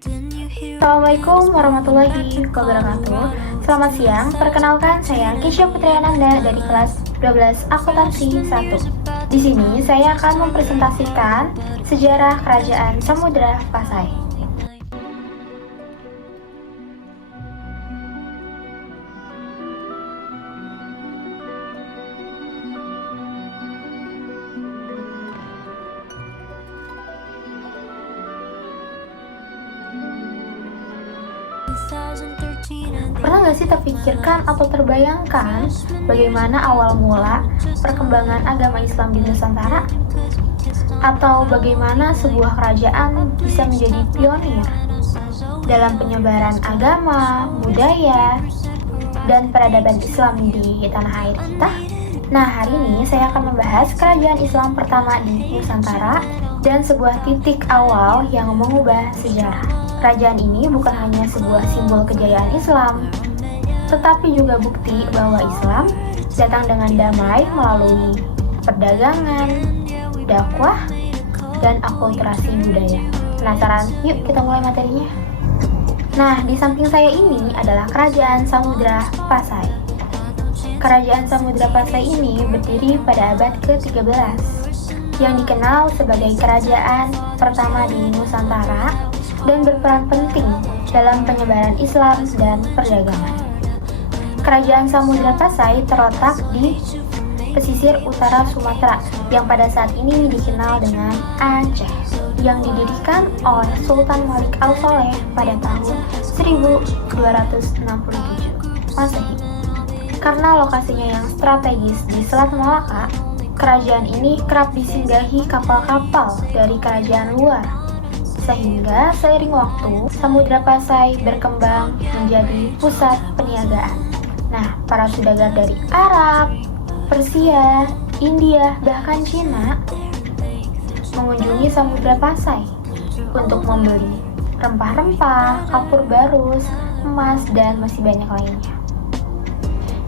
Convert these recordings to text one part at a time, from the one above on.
Assalamualaikum warahmatullahi wabarakatuh. Selamat siang, perkenalkan saya Kisha Putriananda dari kelas 12 Akuntansi 1. Di sini saya akan mempresentasikan sejarah Kerajaan Samudra Pasai. Pernah nggak sih terpikirkan atau terbayangkan bagaimana awal mula perkembangan agama Islam di Nusantara? Atau bagaimana sebuah kerajaan bisa menjadi pionir dalam penyebaran agama, budaya, dan peradaban Islam di tanah air kita? Nah, hari ini saya akan membahas kerajaan Islam pertama di Nusantara dan sebuah titik awal yang mengubah sejarah. Kerajaan ini bukan hanya sebuah simbol kejayaan Islam, tetapi juga bukti bahwa Islam datang dengan damai melalui perdagangan, dakwah, dan akulturasi budaya. Penasaran? Yuk kita mulai materinya. Nah, di samping saya ini adalah Kerajaan Samudra Pasai. Kerajaan Samudra Pasai ini berdiri pada abad ke-13, yang dikenal sebagai kerajaan pertama di Nusantara dan berperan penting dalam penyebaran Islam dan perdagangan. Kerajaan Samudra Pasai terletak di pesisir utara Sumatera yang pada saat ini dikenal dengan Aceh, yang didirikan oleh Sultan Malik Al-Soleh pada tahun 1267 Masehi. Karena lokasinya yang strategis di Selat Malaka, kerajaan ini kerap disinggahi kapal-kapal dari kerajaan luar. Sehingga seiring waktu, Samudra Pasai berkembang menjadi pusat perniagaan. Nah, para saudagar dari Arab, Persia, India, bahkan Cina mengunjungi Samudra Pasai untuk membeli rempah-rempah, kapur barus, emas, dan masih banyak lainnya.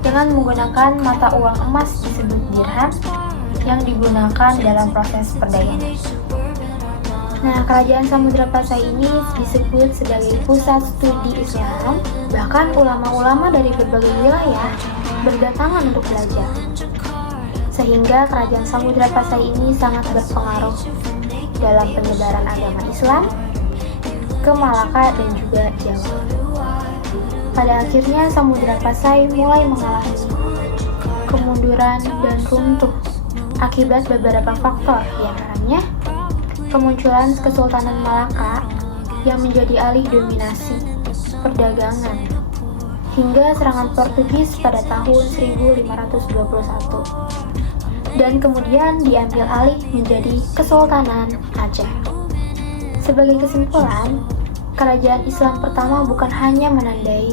Dengan menggunakan mata uang emas disebut dirham yang digunakan dalam proses perdagangan. Nah, kerajaan Samudra Pasai ini disebut sebagai pusat studi Islam, bahkan ulama-ulama dari berbagai wilayah berdatangan untuk belajar. Sehingga kerajaan Samudra Pasai ini sangat berpengaruh dalam penyebaran agama Islam ke Malaka dan juga Jawa. Pada akhirnya Samudra Pasai mulai mengalami kemunduran dan runtuh akibat beberapa faktor, diantaranya kemunculan Kesultanan Malaka yang menjadi alih dominasi perdagangan hingga serangan Portugis pada tahun 1521 dan kemudian diambil alih menjadi Kesultanan Aceh. Sebagai kesimpulan, kerajaan Islam pertama bukan hanya menandai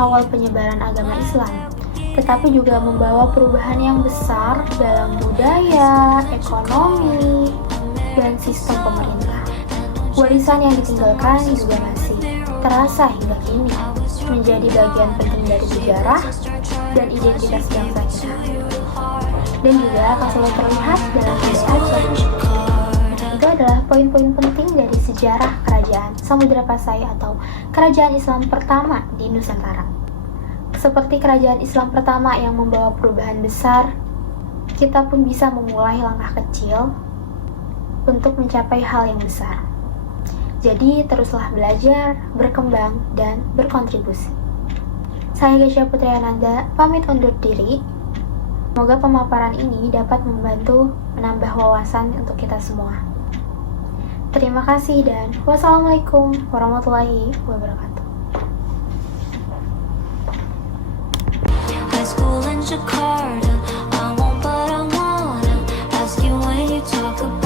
awal penyebaran agama Islam, tetapi juga membawa perubahan yang besar dalam budaya, ekonomi, dan sistem pemerintah. Warisan yang ditinggalkan juga masih terasa hingga kini, menjadi bagian penting dari sejarah dan identitas bangsa kita. Dan juga akan selalu terlihat dalam budaya Aceh. Itu adalah poin-poin penting dari sejarah kerajaan Samudra Pasai atau kerajaan Islam pertama di Nusantara. Seperti kerajaan Islam pertama yang membawa perubahan besar, kita pun bisa memulai langkah kecil untuk mencapai hal yang besar. Jadi teruslah belajar, berkembang, dan berkontribusi. Saya Kisha Putriananda, pamit undur diri. Semoga pemaparan ini dapat membantu menambah wawasan untuk kita semua. Terima kasih dan wassalamualaikum warahmatullahi wabarakatuh. High school in Jakarta, I won't but I wanna ask you when you talk about